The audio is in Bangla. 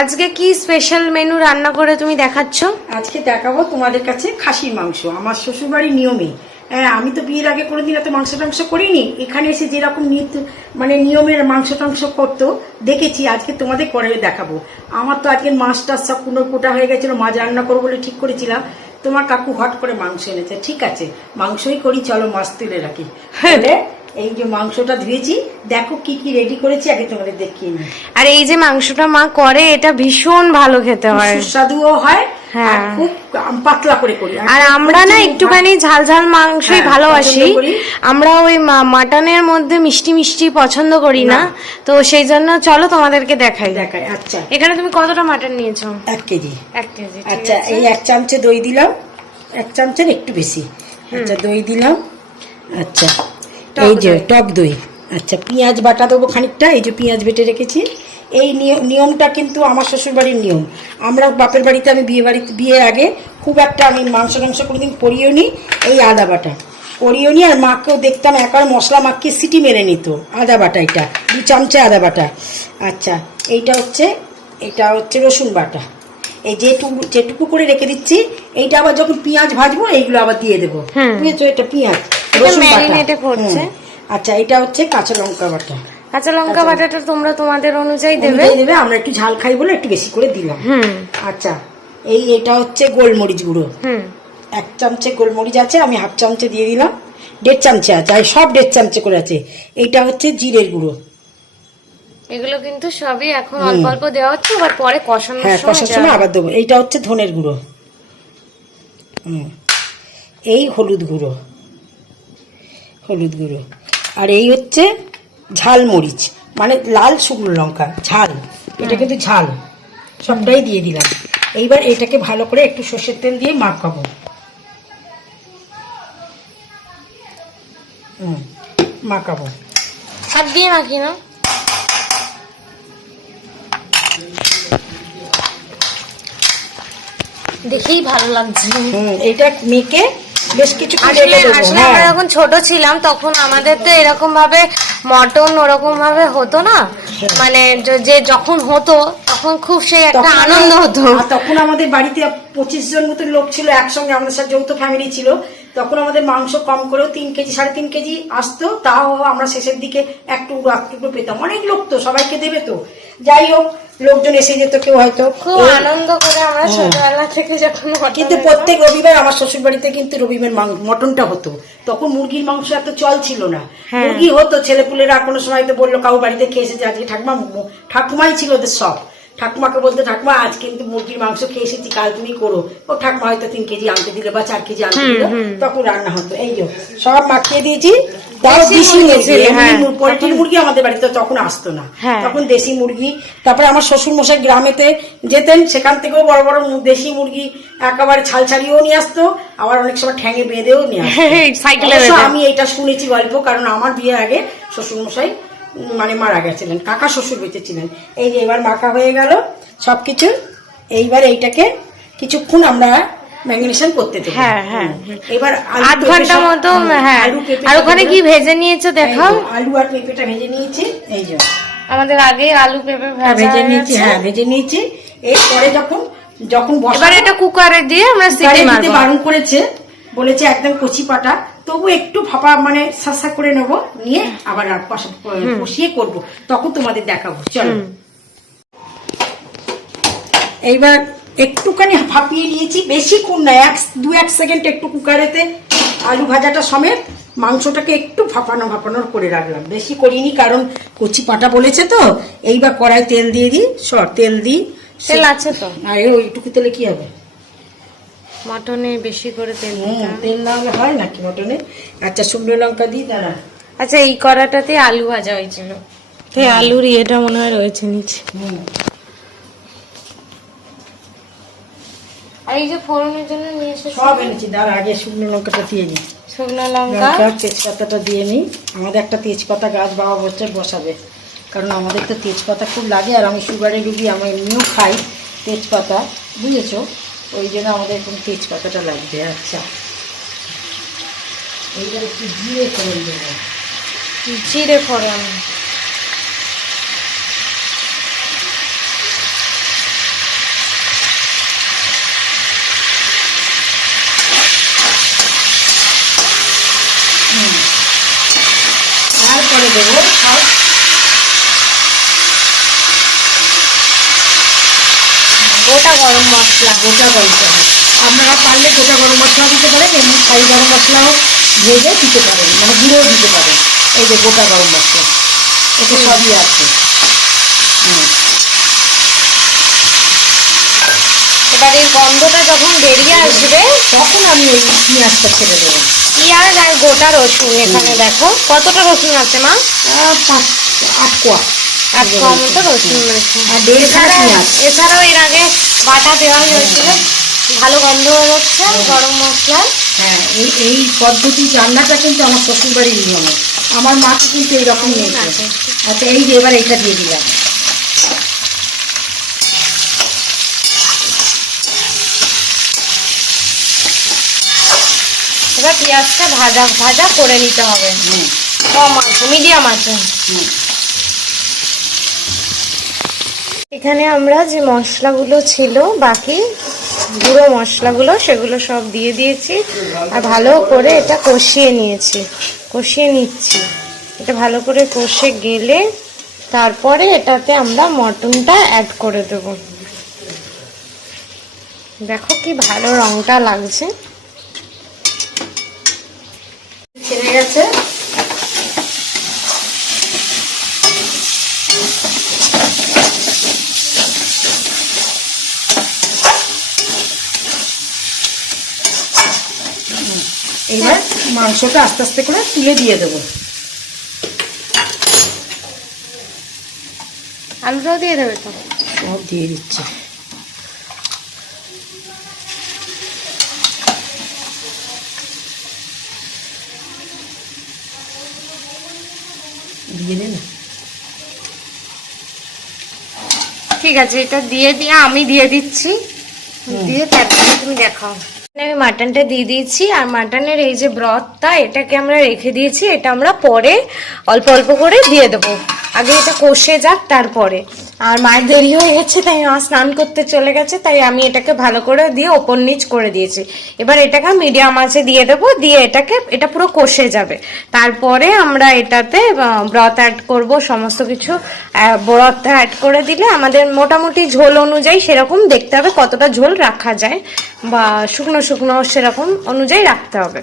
আজকে কি স্পেশাল মেনু রান্না করে তুমি দেখাচ্ছ? আজকে দেখাবো তোমাদের কাছে খাসির মাংস। আমার শ্বশুরবাড়ির নিয়মে, হ্যাঁ, আমি তো বিয়ের আগে কোনোদিন এত মাংস টাংস করিনি। এখানে এসে যেরকম নিয়মের মাংস টাংস করতো দেখেছি, আজকে তোমাদের করে দেখাবো। আমার তো আজকে মাছটা সব কুনো কোটা হয়ে গেছিল, মাছ রান্না করবো বলে ঠিক করেছিলাম। তোমার কাকু হট করে মাংস এনেছে, ঠিক আছে মাংসই করি, চলো মাছ তুলে রাখি। এই যে মাংসটা ধুয়েছি, দেখো কি কি রেডি করেছি, আগে তোমাদের দেখিয়ে নিই। আর এই যে মাংসটা মা করে, এটা ভীষণ ভালো খেতে হয়, সুস্বাদুও হয়, হ্যাঁ, খুব পাতলা করে করি। আর আমরা না একটুখানি ঝাল ঝাল মাংসই ভালোবাসি। আমরা ওই মাটনের মধ্যে মিষ্টি মিষ্টি পছন্দ করি না, তো সেই জন্য চলো তোমাদেরকে দেখাই। আচ্ছা, এখানে তুমি কতটা মাটন নিয়েছো? 1 কেজি। 1 কেজি, আচ্ছা, এই 1 চামচে দই দিলাম, 1 চামচের একটু বেশি। আচ্ছা, দই দিলাম। আচ্ছা, এই যে টক দই। আচ্ছা, পেঁয়াজ বাটা দেবো খানিকটা, এই যে পেঁয়াজ বেটে রেখেছি। এই নিয়মটা কিন্তু আমার শ্বশুরবাড়ির নিয়ম। আমরা বাপের বাড়িতে, আমি বিয়ে আগে খুব একটা আমি মাংস কোনোদিন করিও নি। এই আদা বাটা করিও নি, আর মাকেও দেখতাম একবার মশলা মাখিয়ে সিটি মেরে নিত। আদা বাটা, এটা 2 চামচে আদা বাটা। আচ্ছা, এটা হচ্ছে রসুন বাটা। এই যেটুকু করে রেখে দিচ্ছি, এইটা আবার যখন পেঁয়াজ ভাজবো এইগুলো আবার দিয়ে দেবো, বুঝেছো? এটা পেঁয়াজ রসুন বাটা। আচ্ছা, এটা হচ্ছে কাঁচা লঙ্কা বাটা। কাঁচা লঙ্কা বাটাটা তোমরা তোমাদের অনুযায়ী দেবে। আমরা একটু ঝাল খাই বলে একটু বেশি করে দিলাম। আচ্ছা, এটা হচ্ছে গোলমরিচ গুঁড়ো। 1 চামচে গোলমরিচ আছে, আমি 1/2 চামচে দিয়ে দিলাম। 1.5 চামচে আছে, সব 1.5 চামচে করে আছে। এইটা হচ্ছে জিরের গুঁড়ো। এগুলো কিন্তু সবই এখন অল্প অল্প দেওয়া হচ্ছে, আবার পরে কষানোর সময় আবার দেবো। এইটা হচ্ছে ধনের গুঁড়ো। এই হলুদ গুঁড়ো। আর এই হচ্ছে ঝাল মরিচ, মানে লাল শুকনো লঙ্কা ঝাল। এটা কিন্তু ঝাল, সবটাই দিয়ে দিলাম। এইবার এটাকে ভালো করে একটু সর্ষের তেল দিয়ে মাখাবো। হাত দিয়ে মাখি না, দেখেই ভালো লাগছে। এটা মেখে বেশ কিছু আসলে আমরা যখন ছোট ছিলাম তখন আমাদের তো এরকম ভাবে মটন ওরকম ভাবে হতো না, মানে যে যখন হতো তখন খুব সেই একটা আনন্দ হতো। তখন আমাদের বাড়িতে 25 জন মতো লোক ছিল একসঙ্গে, আমাদের সাথে যৌথ ফ্যামিলি ছিল। তখন আমাদের মাংস কম করেও 3 কেজি 3.5 কেজি আসতো, তাও আমরা শেষের দিকে একটু পেতাম। অনেক লোক তো, সবাইকে দেবে তো। যাই হোক, লোকজন এসে যেত, কেউ হয়তো খুব আনন্দ করে আমরা ছোটবেলা থেকে যখন। কিন্তু প্রত্যেক রবিবার আমার শ্বশুর বাড়িতে কিন্তু রবিবার মটনটা হতো। তখন মুরগির মাংস এত চল ছিল না, মুরগি হতো। ছেলেপুলেরা কোনো সময় তো বললো, কাউ বাড়িতে খেয়ে এসেছে আজকে, ঠাকুমাই ছিল ওদের সব। ঠাকুমাকে বলতে, ঠাকুমা আজ কিন্তু মুরগির মাংস খেয়ে এসেছি, কাল তুমি করো। ও ঠাকুমা হয়তো 3 কেজি আনতে দিলে বা 4 কেজি আনতে দিল, তখন রান্না হতো। এই যে সব মাখিয়ে দিয়েছি। পোল্ট্রির মুরগি আমাদের বাড়িতে তখন আসতো না, তখন দেশি মুরগি। তারপরে আমার শ্বশুর মশাই গ্রামেতে যেতেন, সেখান থেকেও বড় বড় দেশি মুরগি একেবারে ছাল ছাড়িয়েও নিয়ে আসতো, আবার অনেক সময় ঠ্যাঙে বেঁধেও নিয়ে আসতো। আমি এটা শুনেছি গল্প, কারণ আমার বিয়ের আগে শ্বশুর মশাই মানে মারা গেছিলেন, কাকা শ্বশুর বেঁচে ছিলেন। এই যে এবার মাখা হয়ে গেল সবকিছু। এইবার এইটাকে কিছুক্ষণ আমরা ম্যারিনেশন করতে দেব। এবার 8 ঘন্টা মতো। আর ওখানে কি ভেজে নিয়েছো দেখাও? আলু আর পেঁপেটা ভেজে নিয়েছি। এই যে আমাদের আগে আলু পেঁপে ভেজে নিয়েছি। ভেজে নিয়েছি। এরপরে যখন এবার এটা কুকারে দিয়ে আমরা সিটি মারবো। বারণ করেছে, বলেছে একদম কচি পাটা, তবু একটু ফাঁপা মানে সাসা করে নেবো, নিয়ে আবার কষিয়ে করবো, তখন তোমাদের দেখাবো। চলো, এইবার একটুখানি ফাঁপিয়ে নিয়েছি, বেশিক্ষণ না, 1 সেকেন্ড একটু কুকারেতে আলু ভাজাটা সমেত মাংসটাকে একটু ভাপানোর করে রাখলাম। বেশি করিনি, কারণ কচি পাটা বলেছে তো। এইবার কড়াই তেল দিয়ে দিই, তেল আছে তো। আর ওইটুকু তেলে কি হবে? মটনে বেশি করে তেল না হলে হয় নাকি মটনে? আচ্ছা, শুকনো লঙ্কা দিই, দাঁড়া। আচ্ছা, এই কড়াটাতে আলু ভাজা হয়েছিল, আলুর ইয়েটা মনে হয় রয়েছে নিচে। আর এই যে ফোড়নের জন্য নিয়ে এসেছি, সব এনেছি। দাঁড়া, আগে শুকনো লঙ্কাটা দিয়ে নিই। শুকনো লঙ্কা, তেজপাতাটা দিয়ে নিই। আমাদের একটা তেজপাতা গাছ বাবা বসাবে, কারণ আমাদের তো তেজপাতা খুব লাগে। আর আমি সুগারের রুগী, আমি এমনিও খাই তেজপাতা, বুঝেছো? ওই জন্য আমাদের এখন তেজপাতাটা লাগবে। আচ্ছা, এইবার একটু জিরে ফোড়ন দেবো। জিরে ফোড়ন, করে দেবো সব। গোটা গরম মশলা, গোটা গরম মশলা আপনারা পারলে গোটা গরম মশলা দিতে পারেন, এমনি ছাই গরম মশলাও ভেজে দিতে পারেন, মানে গুঁড়োও দিতে পারেন। এই যে গোটা গরম মশলা, এতে সবই আছে। এবার এই গন্ধটা যখন বেরিয়ে আসবে তখন আমি এই পেঁয়াজটা ছেড়ে দেবো। পেঁয়াজ আর গোটা রসুন, এখানে দেখো কতটা রসুন আছে মা? 5-8 কোয়া। 8 কোয়া মতো রসুন রয়েছে। আর 1.5 পেঁয়াজ। এছাড়াও এর আগে বাটা দেওয়া হয়েছিল, ভালো গন্ধ হচ্ছে গরম মশলা। হ্যাঁ, এই পদ্ধতি রান্নাটা কিন্তু আমার শ্বশুরবাড়ির নিয়মে, আমার মাকে কিন্তু এইরকম নিয়েছে। আচ্ছা, এই যে এবার এইটা দিয়ে দিলাম। এবার পেঁয়াজটা ভাজা ভাজা করে নিতে হবে, কম আছে, মিডিয়াম আছে। এখানে আমরা যে মশলাগুলো ছিল বাকি গুঁড়ো মশলাগুলো, সেগুলো সব দিয়ে দিয়েছি আর ভালো করে এটা কষিয়ে নিচ্ছি। এটা ভালো করে কষে গেলে তারপরে এটাতে আমরা মটনটা অ্যাড করে দেব। দেখো কি ভালো রংটা লাগছে, ছেড়ে গেছে। এবার মাংসটা আস্তে আস্তে করে তুলে দিয়ে দেবো। আলুটাও দিয়ে দেবে তো? সব দিয়ে দিচ্ছে। দিয়ে দে না। ঠিক আছে, এটা দিয়ে আমি দিয়ে দিচ্ছি, দিয়ে তারপরে তুমি দেখাও। আমি মাটনটা দিয়ে দিয়েছি আর মাটনের এই যে ব্রথটা, এটাকে আমরা রেখে দিয়েছি, এটা আমরা পরে অল্প অল্প করে দিয়ে দেবো। আগে এটা কষে যাক তারপরে। আর মায়ের দেরি হয়ে গেছে, তাই মা স্নান করতে চলে গেছে, তাই আমি এটাকে ভালো করে দিয়ে ওপর নিচ করে দিয়েছি। এবার এটাকে মিডিয়াম আঁচে দিয়ে দেবো, দিয়ে এটা পুরো কষে যাবে। তারপরে আমরা এটাতে ব্রথ অ্যাড করব, সমস্ত কিছু ব্রথ অ্যাড করে দিলে আমাদের মোটামুটি ঝোল অনুযায়ী সেরকম দেখতে হবে কতটা ঝোল রাখা যায়, বা শুকনো শুকনো সেরকম অনুযায়ী রাখতে হবে।